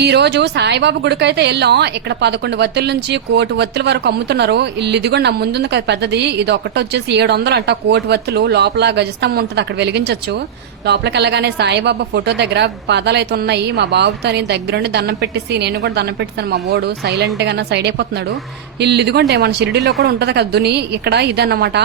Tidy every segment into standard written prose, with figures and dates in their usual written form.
ఈ రోజు సాయిబాబా గుడికి అయితే వెళ్ళాం. ఇక్కడ 11 వత్తుల నుంచి 1 కోటి వత్తుల వరకు అమ్ముతున్నారు. ఇదిగో నా ముందుంది కదా పెద్దది, ఇది ఒకటి వచ్చేసి 700 అంట. 1 కోటి వత్తులు లోపల గజస్తంభం ఉంటది, అక్కడ వెలిగించవచ్చు. లోపలికి వెళ్ళగానే సాయిబాబా ఫోటో దగ్గర పాదాలు అయితే ఉన్నాయి. మా బాబుతోని దగ్గరుండి దండం పెట్టేసి నేను కూడా దండం పెట్టేస్తాను. మా బోడు సైలెంట్ గా సైడ్ అయిపోతున్నాడు. ఇదిగోంటే మన షిరిడిలో కూడా ఉంటది కదా దుని, ఇక్కడ ఇదన్నమాట.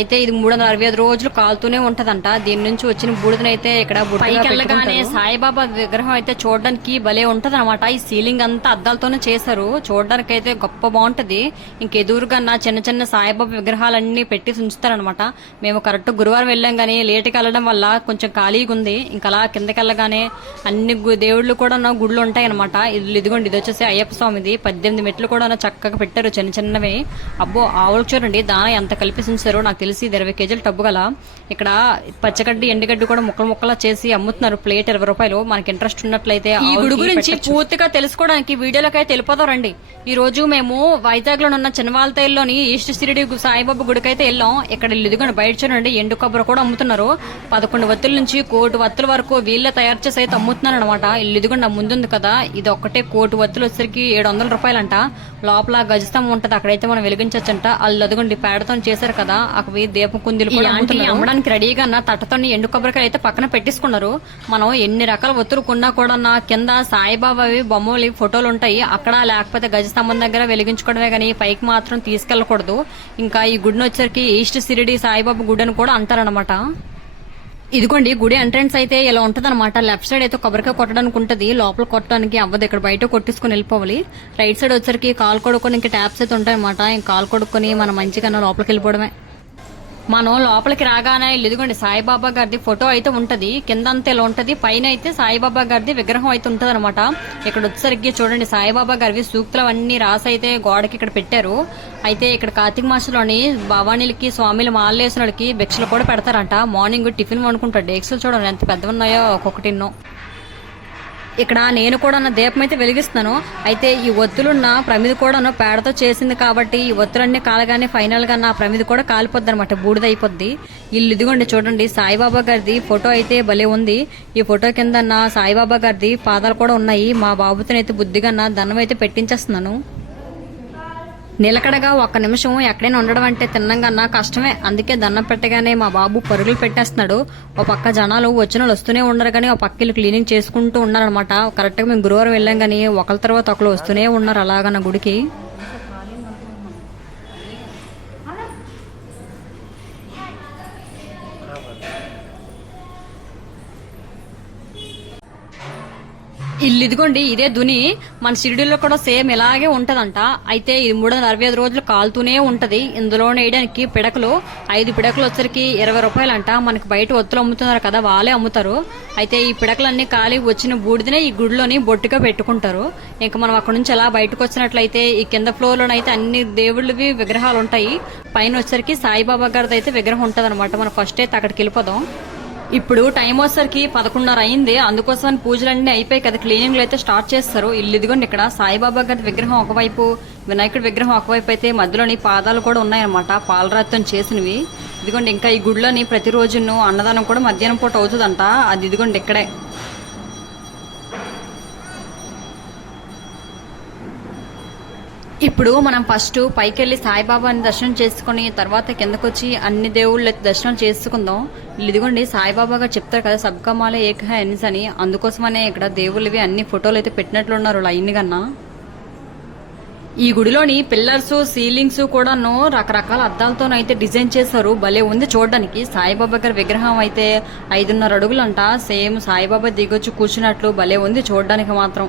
అయితే ఇది 365 రోజులు కాలుతూనే ఉంటదంట. దీని నుంచి వచ్చిన బూడిదనైతే ఇక్కడ పైకి వెళ్ళగానే సాయిబాబా విగ్రహం అయితే చూడడానికి భలే ఉంటది అనమాట. ఈ సీలింగ్ అంతా అద్దాలతోనే చేశారు, చూడడానికి అయితే గొప్ప బాగుంటది. ఇంకెదురుగా చిన్న చిన్న సాయిబాబా విగ్రహాలన్నీ పెట్టి ఉంచుతారనమాట. మేము కరెక్ట్ గురువారం వెళ్ళాం గానీ లేట్కి వెళ్ళడం వల్ల కొంచెం ఖాళీగా ఉంది. ఇంకా అలా కిందకి వెళ్ళగానే అన్ని దేవుళ్ళు కూడా గుళ్ళు ఉంటాయి అనమాట. ఇదిగోండి, ఇది వచ్చేసి అయ్యప్ప స్వామిది. 18 మెట్లు కూడా చక్కగా పెట్టారు, చిన్న చిన్నవి. అబ్బో, ఆవులకు చూడండి దాన ఎంత కలిపి ఉంచారో. నాకు తెలిసి 20 కేజీలు టబ్బు గల. ఇక్కడ పచ్చగడ్డి ఎండుగడ్డి కూడా ముక్కలు ముక్కలా చేసి అమ్ముతున్నారు. ప్లేట్ 20 రూపాయలు. మనకి ఇంట్రెస్ట్ ఉన్నట్లయితే ఈ గుడి గురించి పూర్తిగా తెలుసుకోవడానికి వీడియోలోకి అయితే వెళ్ళిపోతాం రండి. ఈ రోజు మేము వైజాగ్ లో ఉన్న చిన్నవాళ్ళతైలోని ఈస్ట్ షిరిడి సాయిబాబా గుడికి అయితే వెళ్ళాం. ఇక్కడ ఇదిగోండి బయట చూడండి ఎండు కొబ్బరి కూడా అమ్ముతున్నారు. 11 వత్తుల నుంచి 1 కోటి వత్తుల వరకు వీళ్ళే తయారు చేసి అయితే అమ్ముతున్నారు అనమాట. ఇదిగోండి ముందుంది కదా, ఇది ఒక్కటే 1 కోటి వత్తులు వచ్చేసరికి 700 రూపాయలంట. లోపల గజస్తంభం ఉంటది, అక్కడైతే మనం వెలిగించచ్చంట. వాళ్ళు అదిగోండి పేడతో చేశారు కదా, అవి దీపం కుందిలు కూడా అమ్మడానికి రెడీగా తట్టతో ఎండు కొబ్బరికాయలు అయితే పక్కన పెట్టించుకున్నారు. మనం ఎన్ని రకాల ఒత్తులు కొన్నా కూడా కింద సాయిబాబా బొమ్మలు ఫోటోలు ఉంటాయి అక్కడ, లేకపోతే గజస్తంభం దగ్గర వెలిగించుకోవడమే గానీ పైకి మాత్రం తీసుకెళ్లకూడదు. ఇంకా ఈ గుడిని వచ్చరికి ఈస్ట్ షిరిడి సాయిబాబా గుడి అని కూడా అంటారనమాట. ఇదిగోండి గుడి ఎంట్రన్స్ అయితే ఇలా ఉంటదన్నమాట. లెఫ్ట్ సైడ్ అయితే కొబ్బరికాయ కొట్టడానికి ఉంటది, లోపల కొట్టడానికి అవ్వదు, ఇక్కడ బయట కొట్టించుకుని వెళ్ళిపోవాలి. రైట్ సైడ్ వచ్చరికి కాలు కొడుకొని ఇంకా ట్యాప్స్ అయితే ఉంటాయి అనమాట. ఇంకా కాలు కొడుకొని మనం మంచిగా లోపలికి వెళ్ళిపోవడమే. మనం లోపలికి రాగానే ఇదిగోండి సాయిబాబా గారిది ఫోటో అయితే ఉంటది. కింద అంతా ఇలా ఉంటది, పైన అయితే సాయిబాబా గారిది విగ్రహం అయితే ఉంటది అనమాట. ఇక్కడ వచ్చేసరికి చూడండి సాయిబాబా గారివి సూక్తులు అన్ని రాసి అయితే గోడకి ఇక్కడ పెట్టారు. అయితే ఇక్కడ కార్తీక మాసంలోని భవానీలకి స్వామిలు మాలేసిన వాళ్ళకి భిక్షలు కూడా పెడతారంట. మార్నింగ్ టిఫిన్ వండుకుంటారు. డేక్స్లు చూడండి ఎంత పెద్దవి ఉన్నాయో, ఒక్కొక్కటిన్నో. ఇక్కడ నేను కూడా దీపం అయితే వెలిగిస్తున్నాను. అయితే ఈ ఒత్తులున్న ప్రమిది కూడా పేడతో చేసింది కాబట్టి ఈ ఒత్తులన్నీ కాలగానే ఫైనల్ గా నా ప్రమిది కూడా కాలిపోద్ది అనమాట, బూడిదైపోద్ది. ఇదిగోండి చూడండి సాయిబాబా గారిది ఫోటో అయితే భలే ఉంది. ఈ ఫోటో కింద సాయిబాబా గారిది పాదాలు కూడా ఉన్నాయి. మా బాబుతోనైతే బుద్ధిగా దండం అయితే పెట్టించేస్తున్నాను. నిలకడగా 1 నిమిషం ఎక్కడైనా ఉండడం అంటే తిన్నంగా కష్టమే. అందుకే దండం పెట్టగానే మా బాబు పరుగులు పెట్టేస్తున్నాడు. ఒక పక్క జనాలు వచ్చిన వాళ్ళు వస్తూనే ఉన్నారు కానీ ఒక పక్క ఇల్లు క్లీనింగ్ చేసుకుంటూ ఉన్నారనమాట. కరెక్ట్ గా మేము గురువారం వెళ్ళాం కానీ ఒకరి తర్వాత ఒకరు వస్తూనే ఉన్నారు అలాగా నా గుడికి. ఇదిగోండి ఇదే దుని, మన షిరిడిలో కూడా సేమ్ ఇలాగే ఉంటదంట. అయితే ఇది 365 రోజులు కాలుతూనే ఉంటది. ఇందులో వేయడానికి పిడకలు 5 పిడకలు వచ్చరికి 20 రూపాయలంట. మనకి బయట ఒత్తులు అమ్ముతున్నారు కదా, వాళ్ళే అమ్ముతారు. అయితే ఈ పిడకలన్నీ కాలి వచ్చిన బూడిదనే ఈ గుడిలోని బొట్టుగా పెట్టుకుంటారు. ఇంకా మనం అక్కడ నుంచి అలా బయటకు వచ్చినట్లయితే ఈ కింద ఫ్లోర్ లోనైతే అన్ని దేవుళ్ళవి విగ్రహాలు ఉంటాయి. పైన వచ్చరికి సాయిబాబా గారిది అయితే విగ్రహం ఉంటది అనమాట. మనం ఫస్ట్ అయితే అక్కడికి వెళ్ళిపోదాం. ఇప్పుడు టైం వచ్చేసరికి 11:30 అయింది. అందుకోసం పూజలన్నీ అయిపోయి కదా, క్లీనింగ్లు అయితే స్టార్ట్ చేస్తారు. ఇదిగోండి ఇక్కడ సాయిబాబా గారి విగ్రహం ఒకవైపు, వినాయకుడి విగ్రహం ఒకవైపు అయితే మధ్యలోని పాదాలు కూడా ఉన్నాయన్నమాట, పాలరాతితో చేసినవి. ఇదిగోండి ఇంకా ఈ గుడిలోని ప్రతిరోజును అన్నదానం కూడా మధ్యాహ్నం పూట అవుతుందంట. అది ఇదిగోండి ఇక్కడే. ఇప్పుడు మనం ఫస్ట్ పైకి వెళ్ళి సాయిబాబాని దర్శనం చేసుకుని తర్వాత కిందకొచ్చి అన్ని దేవుళ్ళ దర్శనం చేసుకుందాం. ఇదిగోండి సాయిబాబా గారు చెప్తారు కదా సబ్కా మాల ఏక హై అని, అందుకోసమనే ఇక్కడ దేవుళ్ళవి అన్ని ఫోటోలు అయితే పెట్టినట్లున్నారు లైన్ కన్నా. ఈ గుడిలోని పిల్లర్స్ సీలింగ్స్ కూడాను రకరకాల అద్దాలతోనైతే డిజైన్ చేశారు. భలే ఉంది చూడడానికి. సాయిబాబా గారి విగ్రహం అయితే 5.5 అడుగులంట. సేమ్ సాయిబాబా దిగొచ్చి కూర్చున్నట్లు భలే ఉంది చూడడానికి మాత్రం.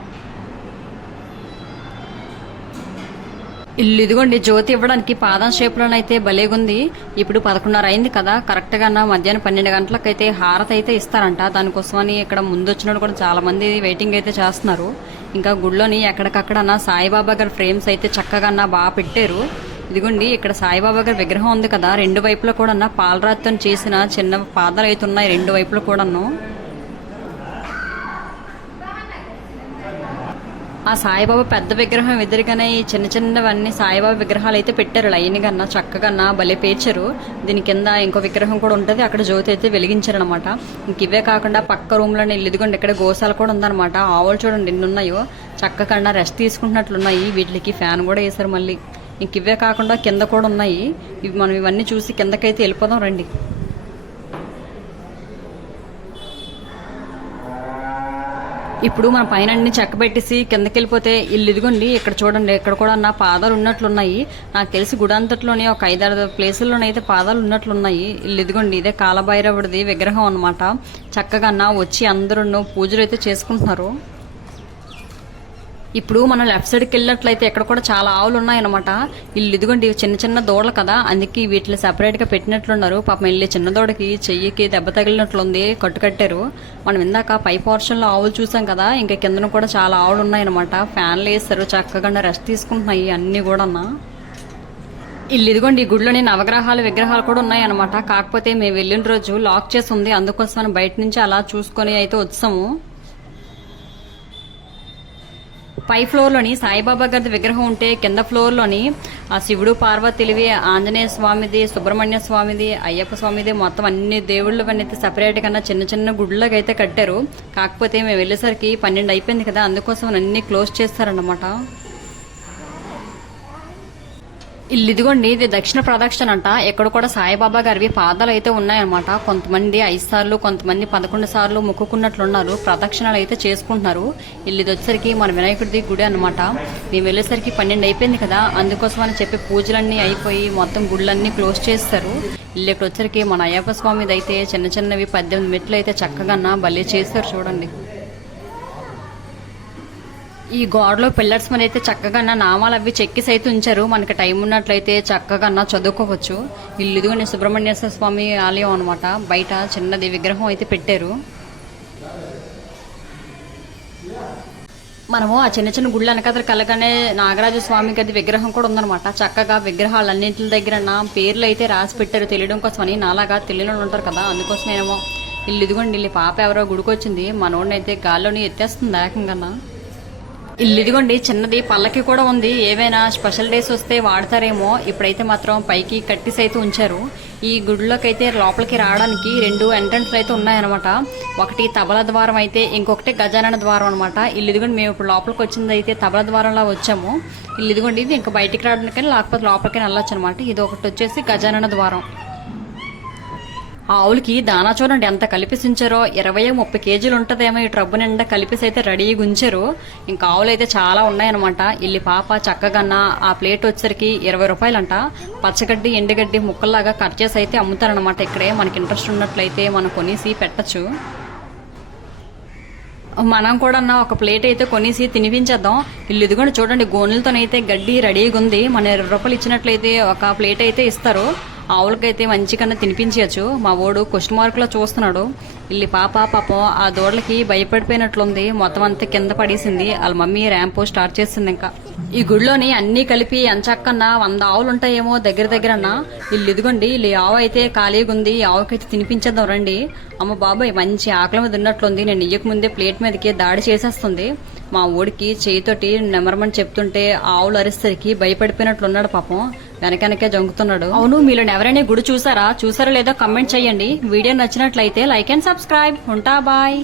ఇదిగోండి జ్యోతి ఇవ్వడానికి పాదం షేప్లోనైతే భలేగుంది. ఇప్పుడు 11:30 అయింది కదా, కరెక్ట్ గా మధ్యాహ్నం 12 గంటలకైతే హారతి అయితే ఇస్తారంట. దానికోసమని ఇక్కడ ముందు వచ్చిన కూడా చాలా మంది వెయిటింగ్ అయితే చేస్తున్నారు. ఇంకా గుడిలోని ఎక్కడికక్కడ సాయిబాబా గారి ఫ్రేమ్స్ అయితే చక్కగా బాగా పెట్టారు. ఇదిగోండి ఇక్కడ సాయిబాబా గారి విగ్రహం ఉంది కదా, 2 వైపులో కూడా పాలరాతితో చేసిన చిన్న పాదాలు అయితే ఉన్నాయి, 2 వైపులో కూడాను. ఆ సాయిబాబా పెద్ద విగ్రహం ఎదురుగానే ఈ చిన్న చిన్నవన్నీ సాయిబాబా విగ్రహాలు అయితే పెట్టారు లైన్ కన్నా చక్కగా భలే పేర్చారు. దీని కింద ఇంకో విగ్రహం కూడా ఉంటుంది, అక్కడ జ్యోతి అయితే వెలిగించారు అనమాట. ఇంక ఇవే కాకుండా పక్క రూమ్ లోనే ఇదిగోండి ఇక్కడ గోశాల కూడా ఉందన్నమాట. ఆవులు చూడండి ఎన్ని ఉన్నాయో, చక్కగా రెస్ట్ తీసుకుంటున్నట్లున్నాయి. వీటికి ఫ్యాన్ కూడా వేశారు మళ్ళీ. ఇంక ఇవే కాకుండా కింద కూడా ఉన్నాయి. ఇవి మనం ఇవన్నీ చూసి కిందకైతే వెళ్ళిపోదాం రండి. ఇప్పుడు మన పైన అన్ని చెక్క పెట్టేసి కిందకి వెళ్ళిపోతే ఇల్లు ఇదిగోండి ఇక్కడ చూడండి, ఇక్కడ కూడా నా పాదాలు ఉన్నట్లున్నాయి. నాకు తెలిసి గుడంతట్లోని ఒక 5-6 ప్లేసుల్లోనైతే పాదాలు ఉన్నట్లున్నాయి. ఇల్లు ఇదిగోండి ఇదే కాలభైరవుడిది విగ్రహం అనమాట. చక్కగా వచ్చి అందరూ పూజలు అయితే చేసుకుంటున్నారు. ఇప్పుడు మనం లెఫ్ట్ సైడ్కి వెళ్ళినట్లయితే ఇక్కడ కూడా చాలా ఆవులు ఉన్నాయన్నమాట. ఇల్లు ఇదిగోండి చిన్న చిన్న దూడలు కదా, అందుకే వీటిని సెపరేట్గా పెట్టినట్లున్నారు. పాపం వెళ్ళి చిన్న దూడకి చెయ్యికి దెబ్బ తగిలినట్లుంది, కట్టుకట్టారు. మనం ఇందాక పై పోర్షన్లో ఆవులు చూసాం కదా, ఇంకా కిందన కూడా చాలా ఆవులు ఉన్నాయన్నమాట. ఫ్యాన్లు వేస్తారు, చక్కగా రెస్ట్ తీసుకుంటున్నాయి అన్నీ కూడా. ఇల్లు ఇదిగోండి ఈ గుడిలోని నవగ్రహాలు విగ్రహాలు కూడా ఉన్నాయన్నమాట. కాకపోతే మేము వెళ్ళిన రోజు లాక్ చేసి ఉంది, అందుకోసం మనం బయట నుంచి అలా చూసుకొని అయితే వచ్చాము. పై ఫ్లోర్లోని సాయిబాబా గారి విగ్రహం ఉంటే కింద ఫ్లోర్లోని ఆ శివుడు పార్వతిలివి, ఆంజనేయ స్వామిది, సుబ్రహ్మణ్య స్వామిది, అయ్యప్ప స్వామిది, మొత్తం అన్ని దేవుళ్ళు అయితే సపరేట్ గా చిన్న చిన్న గుడ్లకి అయితే కట్టారు. కాకపోతే మేము వెళ్ళేసరికి 12 అయిపోయింది కదా, అందుకోసం అన్ని క్లోజ్ చేస్తారన్నమాట. ఇల్లు ఇదిగోండి ఇది దక్షిణ ప్రదక్షిణ అంట. ఇక్కడ కూడా సాయిబాబా గారివి పాదాలు అయితే ఉన్నాయన్నమాట. కొంతమంది 5 సార్లు, కొంతమంది 11 సార్లు మొక్కుకున్నట్లున్నారు. ప్రదక్షిణలు అయితే చేసుకుంటున్నారు. ఇల్లు ఇది వచ్చేసరికి మన వినాయకుడిది గుడి అనమాట. మేము వెళ్ళేసరికి 12 అయిపోయింది కదా, అందుకోసం అని చెప్పి పూజలన్నీ అయిపోయి మొత్తం గుళ్ళన్నీ క్లోజ్ చేస్తారు. ఇల్లు ఇక్కడ వచ్చరికి మన అయ్యప్ప స్వామిది అయితే చిన్న చిన్నవి 18 మెట్లు అయితే చక్కగా భలే చేస్తారు చూడండి. ఈ గోడలో పిల్లర్స్ మీద అయితే చక్కగా నామాలు అవి చెక్కిసి అయితే ఉంచారు. మనకి టైం ఉన్నట్లయితే చక్కగా చదువుకోవచ్చు. ఇల్లు ఇదిగోండి సుబ్రహ్మణ్యేశ్వర స్వామి ఆలయం అనమాట. బయట చిన్నది విగ్రహం అయితే పెట్టారు. మనము ఆ చిన్న చిన్న గుళ్ళు వెనకాల కలగానే నాగరాజు స్వామి గది విగ్రహం కూడా ఉందనమాట. చక్కగా విగ్రహాలన్నింటి దగ్గర పేర్లు అయితే రాసి పెట్టారు తెలియడం కోసమని. నాలాగా తెలియని ఉంటారు కదా, అందుకోసమేమో. ఇల్లు ఇదిగోండి ఇల్లు పాప ఎవరో గుడికొచ్చింది, మనోడిని అయితే గాల్లోని ఎత్తేస్తుంది ఏకంగా. ఇల్లు ఇదిగోండి చిన్నది పల్లకి కూడా ఉంది, ఏవైనా స్పెషల్ డేస్ వస్తే వాడతారేమో. ఇప్పుడైతే మాత్రం పైకి కట్టిసి అయితే ఉంచారు. ఈ గుడిలోకి అయితే లోపలికి రావడానికి 2 ఎంట్రన్స్లు అయితే ఉన్నాయన్నమాట. ఒకటి తబల ద్వారం అయితే, ఇంకొకటి గజానన ద్వారం అనమాట. ఇల్లు ఇదిగోండి మేము ఇప్పుడు లోపలికి వచ్చింది అయితే తబల ద్వారంలో వచ్చాము. ఇల్లు ఇదిగోండి ఇది ఇంకా బయటికి రావడానికి లేకపోతే లోపలికి వెళ్ళొచ్చు అనమాట. ఇది ఒకటి వచ్చేసి గజానన ద్వారం. ఆవులకి దానా చూడండి ఎంత కలిపిసించారో, 20-30 కేజీలు ఉంటదేమో ఈ ట్రబ్బు నిండా కలిపిసి అయితే రెడీగా ఉంచారు. ఇంకా ఆవులు అయితే చాలా ఉన్నాయన్నమాట. ఇల్లి పాప చక్కగా ఆ ప్లేట్ వచ్చరికి 20 రూపాయలంట. పచ్చగడ్డి ఎండుగడ్డి ముక్కల్లాగా కట్ చేసి అయితే అమ్ముతారనమాట. ఇక్కడే మనకి ఇంట్రెస్ట్ ఉన్నట్లయితే మనం కొనేసి పెట్టచ్చు. మనం కూడా ఒక ప్లేట్ అయితే కొనేసి తినిపించేద్దాం. ఇల్లు ఇదిగోండి చూడండి గోనెలతోనైతే గడ్డి రెడీగా ఉంది. మన 20 రూపాయలు ఇచ్చినట్లయితే ఒక ప్లేట్ అయితే ఇస్తారు. ఆవులకైతే మంచిగా తినిపించవచ్చు. మా ఓడు క్వశ్చన్ మార్కులో చూస్తున్నాడు. ఇల్లి పాపం ఆ దూడలకి భయపడిపోయినట్లుంది, మొత్తం అంతా కింద పడేసింది. వాళ్ళ మమ్మీ ర్యాంపో స్టార్ట్ చేసింది. ఇంకా ఈ గుడిలోని అన్ని కలిపి ఎంచక్కన్నా 100 ఆవులు ఉంటాయేమో దగ్గర. ఇల్లు ఇదిగోండి ఇల్లు ఆవు అయితే ఖాళీగా ఉంది. ఆవుకైతే తినిపించేద్దాం రండి. అమ్మ బాబాయ్ మంచి ఆకలి మీద ఉన్నట్లుంది. నేను ఇయ్యక ముందే ప్లేట్ మీదకి దాడి చేసేస్తుంది. మా ఊడికి చేయితోటి నెమరమని చెప్తుంటే ఆవులు అరిసరికి భయపడిపోయినట్లున్నాడు పాపం. వెనకనకే జంగుతున్నాడు. అవును మీలో ఎవరైనా గుడి చూసారా లేదో కమెంట్ చేయండి. వీడియో నచ్చినట్లయితే లైక్ అండ్ సబ్స్క్రైబ్. ఉంటా బాయ్.